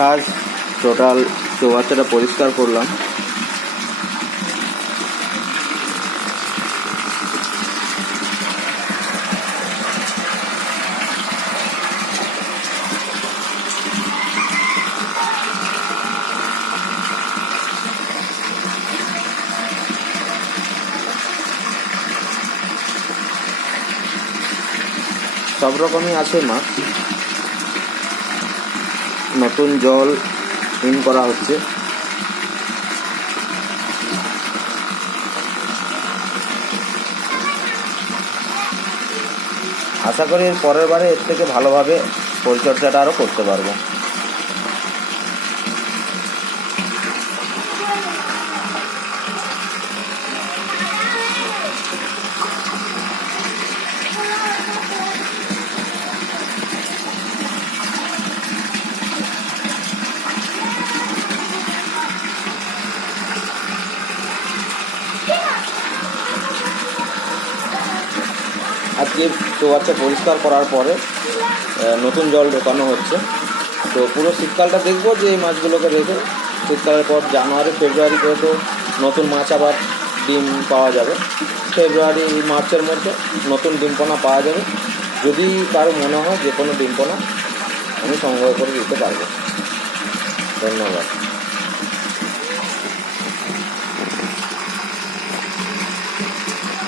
কাজ টোটাল চৌবাচ্চাটা পরিষ্কার করলাম। সব রকমই আছে মাছ। নতুন জল ইন করা হচ্ছে। আশা করি এর পরের বারে এর থেকে ভালোভাবে পরিচর্যাটা আরও করতে পারবো। আজকে চৌবাচ্চা পরিষ্কার করার পরে নতুন জল ঢোকানো হচ্ছে। তো পুরো শীতকালটা দেখবো যে এই মাছগুলোকে রেখে শীতকালের পর জানুয়ারি ফেব্রুয়ারিতে তো নতুন মাছ আবার ডিম পাওয়া যাবে। ফেব্রুয়ারি মার্চের মধ্যে নতুন ডিমপোনা পাওয়া যাবে। যদি কারো মনে হয় যে কোনো ডিমপোনা আমি সংগ্রহ করে দিতে পারবো। ধন্যবাদ।